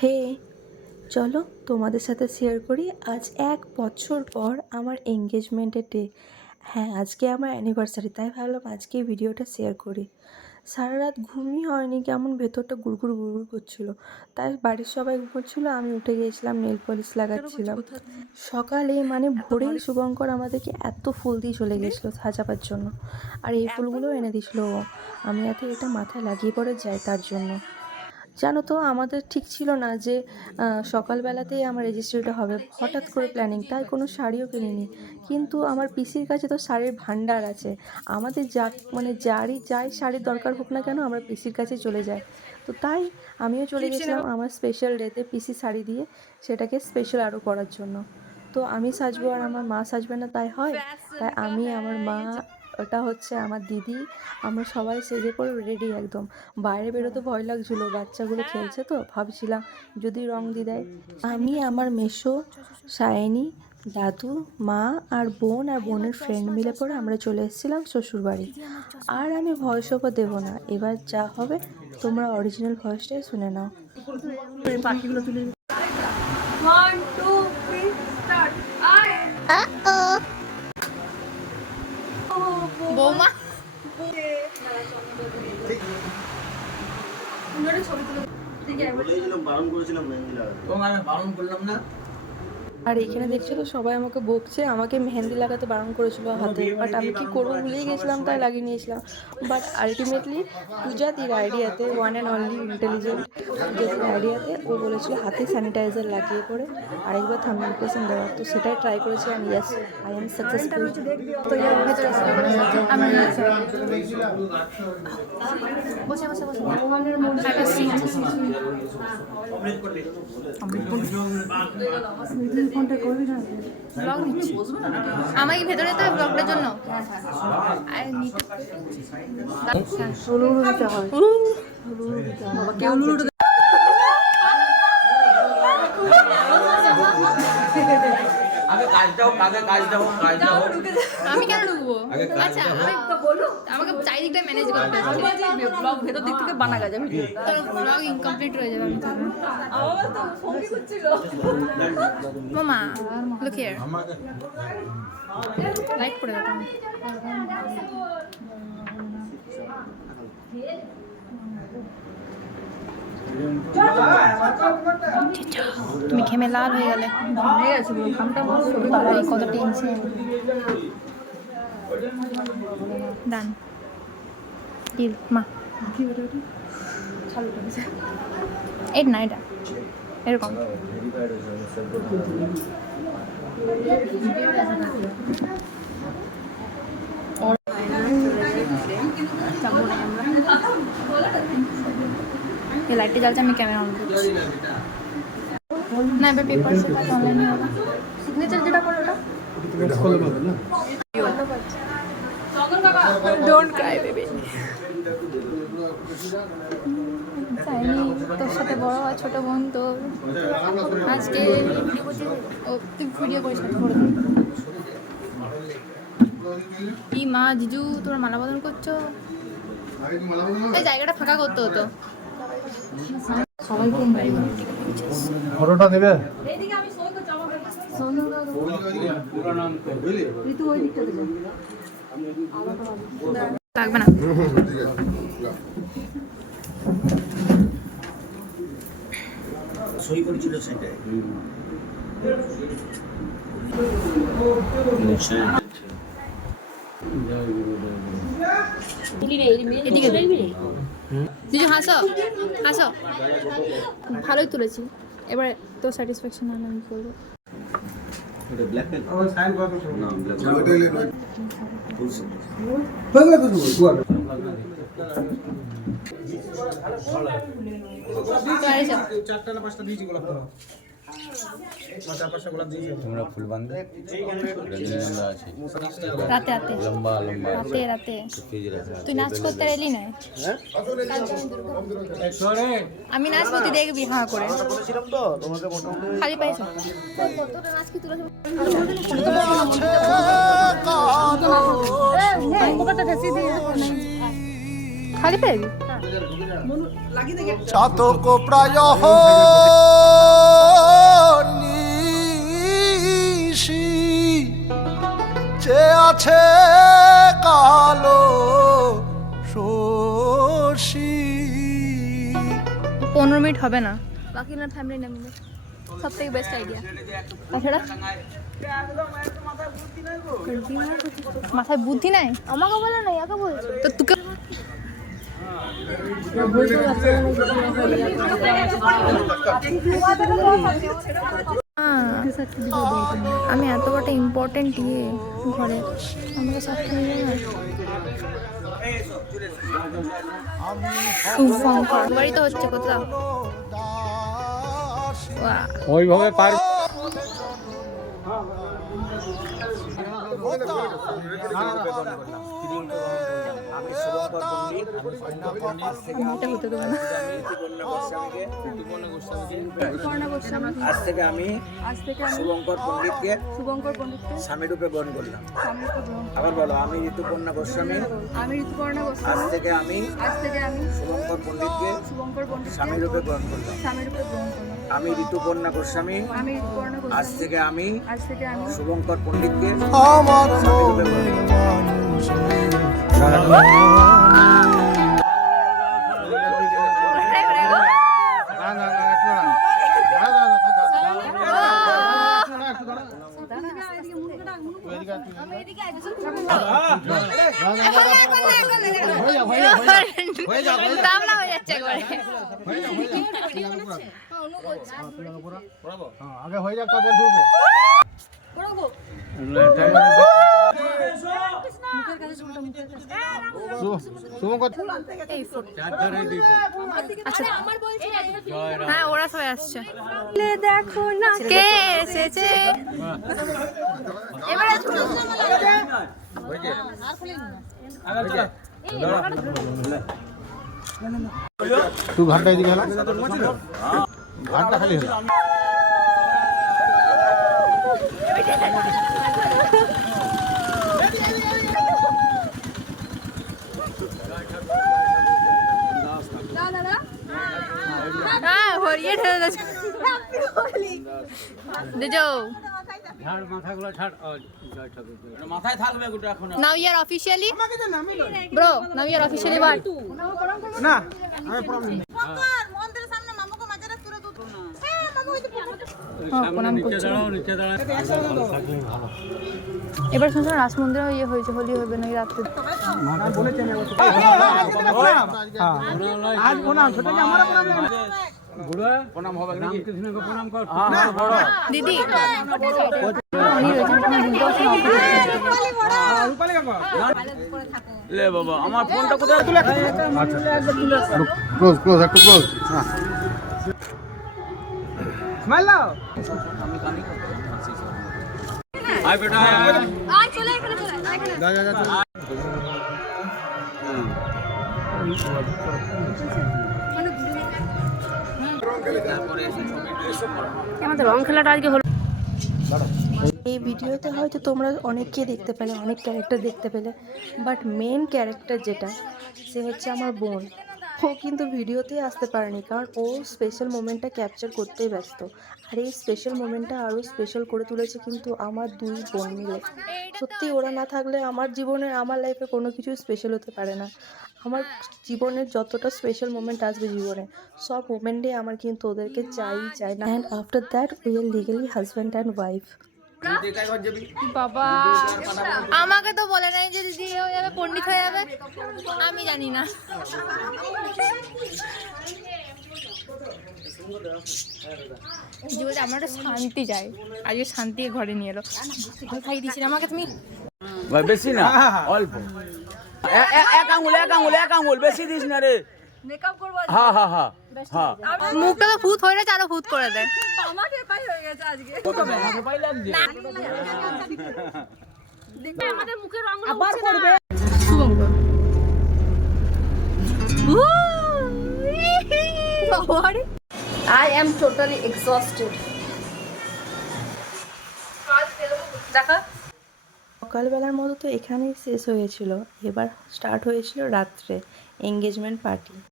হে, চলো তোমাদের সাথে শেয়ার করি আজ 1 বছর পর আমার এঙ্গেজমেন্টের ডে। হ্যাঁ, আজকে আমার অ্যানিভার্সারি, তাই ভাবলাম আজকে ভিডিওটা শেয়ার করি। সারা রাত ঘুমই হয়নি, কেমন ভেতরটা গুড়গুড় গুড়গুড় করছিল। তাই বাড়ির সবাই ঘুমোচ্ছিল, আমি উঠে গিয়েছিলাম নেল পলিশ লাগাচ্ছিলাম। সকালে মানে ভোরেই শুভঙ্কর আমাদেরকে এত ফুল দিয়ে চলে গেছিলো সাজাবার জন্য, আর এই ফুলগুলোও এনে দিয়েছিল ও। আমি যাতে এটা মাথায় লাগিয়ে পরে যাই তার জন্য। জানো তো, আমাদের ঠিক ছিল না যে সকালবেলাতেই আমার রেজিস্ট্রিটা হবে, হঠাৎ করে প্ল্যানিং, তাই কোনো শাড়িও কিনিনি। কিন্তু আমার পিসির কাছে তো শাড়ির ভাণ্ডার আছে। আমাদের মানে যাই শাড়ির দরকার হোক না কেন, আমরা পিসির কাছে চলে যাই। তো তাই আমিও চলে গেছিলাম আমার স্পেশাল ডেতে পিসি শাড়ি দিয়ে সেটাকে স্পেশাল আরও করার জন্য। তো আমি সাজবো আর আমার মা সাজবে না, তাই হয়? তাই আমি, আমার মা, ওটা হচ্ছে আমার দিদি, আমরা সবাই সেজে পড়ে রেডি একদম। বাইরে বেরোতে ভয় লাগছিলো, বাচ্চাগুলো খেলছে তো ভাবছিলাম যদি রং দিয়ে দেয়। আমি, আমার মেসো, সায়নী, দাদু, মা আর বোনের ফ্রেন্ড মিলে পড়ে আমরা চলে এসেছিলাম শ্বশুরবাড়ি। আর আমি ভয়েস ওভার দেবো না, এবার যা হবে তোমরা অরিজিনাল ভয়েসটাই শুনে নাও। পাখিগুলো তুলে বৌমা বারণ করলাম না। আর এখানে দেখছো তো সবাই আমাকে বকছে, আমাকে মেহেন্দি লাগাতে বারণ করেছিল হাতে, বাট আমি কি করবো ভুলেই গেছিলাম, তাই লাগিয়ে নিয়েছিলাম। বাট আলটিমেটলি পূজাদির আইডিয়াতে, ওয়ান অ্যান্ড অনলি ইন্টেলিজেন্ট পূজাদির আইডিয়াতে ও বলেছিল হাতে স্যানিটাইজার লাগিয়ে পরে আরেকবার থাম্বনেল ইমপ্রেশন দেওয়ার, তো সেটাই ট্রাই করেছি and yes, I am successful. বসে বসে বসে আমাকে ভেতরে তো ব্লগটার জন্য আমি কেন ঢুকবো? আচ্ছা, আমাকে চারিদিকটা ম্যানেজ করতে হবে। ব্লগ ভেতর দিক থেকে বানা গেছে, তোর ব্লগ ইনকমপ্লিট হয়ে যাবে। মামা লুক হিয়ার, লাইট করে দাও। তুমি ঘেমে লাল হয়ে গেলে, হয়ে গেছে ঘামটা কত টেনশন। ডান মা, এটা না, এটা এরকম। এই লাইটটা জ্বালছে, আমি ক্যামেরা অন করছি না। এবার পেপার সেটা অনলাইনে হবে, সিগনেচার যেটা করে ওটা। Don't Cry baby. চাইনি তোর সাথে বড় হয় ছোট বোন, তোর আজকে ও তুই ভিডিও করিস না, করে দিই। কি মা, জিজু তোমরা মালা বদল করছো? এই জায়গাটা ফাঁকা করতে হতো। ফটোটা দেবে? লাগবে না। সই করেছিল সেটাই। এদিকে জিজু হাসো হাসো, ভালোই তুলেছি। এবারে তোর স্যাটিসফ্যাকশন হলে আমি করবো। চারটা না পাঁচটা দিয়েছি গোলাপ। তোমরা ফুল বান্ধে রাতে রাতে রাতে রাতে তুই নাচ করতে এলি না? আমি নাচবো, তুই দেখবি হাঁ করে। খালি পাইছো নাচ কি তুলে খালি পাইবি। চাতক প্রায় নিশি যে আছে কালো শশী। 15 মিনিট হবে না, বাকি না ফ্যামিলি না মিলে সব থেকে বেস্ট আইডিয়া। তাছাড়া মাথায় বুদ্ধি নাই, আমাকে বলে নাই, একা বলছে তো তোকে। আমি এত বড় ইম্পর্টেন্ট ইয়ে ঘরে আমাকে সব বাড়ি তো হচ্ছে কোথাও ওইভাবে পার আমি শুভঙ্কর পণ্ডিত, এটা হতে দেবে না। আজ থেকে আমি শুভঙ্কর পণ্ডিতকে স্বামীরূপে গ্রহণ করলাম। আবার বলো, আমি ঋতুপর্ণা গোস্বামী আজ থেকে আমি শুভঙ্কর পণ্ডিতকে স্বামীরূপে গ্রহণ করলাম। আমি ঋতুপর্ণা গোস্বামী আজ থেকে আমি শুভঙ্কর পণ্ডিতকে আমার স্বামীরূপে গ্রহণ করলাম। তাবলা হয়ে যাচ্ছে একবারে। আগে হয়ে যাক তারপর ঢুকবে। হ্যাঁ, ওরা সবাই আসছে। দেখো না কে এসেছে এবারে। তুই ঘাটটা এদিকে হলো, ঘাটটা খালি হলো। হ্যাঁ, হরিয়ে ঠেলে দিচ্ছে। Now you are officially, bro. Now you are officially what? না আমি প্রণাম প্রণাম করছি। এবার শুনছো রাস মন্দিরে ইয়ে হয়েছে, হোলি হবে নাকি রাত্রে? আজ প্রণাম ছোট কি আমার প্রণাম না বুড়া প্রণাম হবে নাকি কৃষ্ণকে প্রণাম কর। হ্যাঁ বড় দিদি উনি রয়েছেন, কোনো বুঝতে পারছি না। রূপালি কাকা লে বাবা, আমার ফোনটা কোথায় তুলে? ক্লোজ ক্লোজ একটু ক্লোজ। হ্যাঁ স্মাইল দাও। আয় বেটা, আয় চলে এখানে, চলে এখানে। যা যা যা আমাদের রং খেলাটা আজকে হলো। এই ভিডিওতে হয়তো তোমরা অনেককে দেখতে পেলে, অনেক ক্যারেক্টার দেখতে পেলে, বাট মেন ক্যারেক্টার যেটা, সে হচ্ছে আমার বোন। ও কিন্তু ভিডিওতেই আসতে পারেনি, কারণ ও স্পেশাল মোমেন্টটা ক্যাপচার করতেই ব্যস্ত। আর এই স্পেশাল মোমেন্টটা আরও স্পেশাল করে তুলেছে কিন্তু আমার দুই বোন মিলে। সত্যি ওরা না থাকলে আমার জীবনে, আমার লাইফে কোনো কিছু স্পেশাল হতে পারে না। আমার জীবনের যতটা স্পেশাল মোমেন্ট আসবে জীবনে, সব মোমেন্টে আমার কিন্তু ওদেরকে চাই না। And after that we are legally husband and wife. বাবা আমাকে তো বলে নাই যে দিদি হয়ে যাবে, পণ্ডিত হয়ে যাবে। আমি জানি না। জীবনে আমার একটা শান্তি চাই, আজকে শান্তি ঘরে নিয়ে এলো। খাই দিয়েছিল আমাকে তুমি। ভাই বেশি না, অল্প। এক আঙুল বেশি দিস না রে। মেকআপ করবো হ্যাঁ হ্যাঁ হ্যাঁ হ্যাঁ। মুখটা তো ভূত হয়ে গেছে, আরো ভূত করে দেয়। আমাকে পাই হয়ে গেছে আজকে। আমাদের মুখের রং আবার করবে। I am totally exhausted. সকালবেলার মতো তো এখানেই শেষ হয়েছিল, এবার স্টার্ট হয়েছিল রাত্রে এঙ্গেজমেন্ট পার্টি।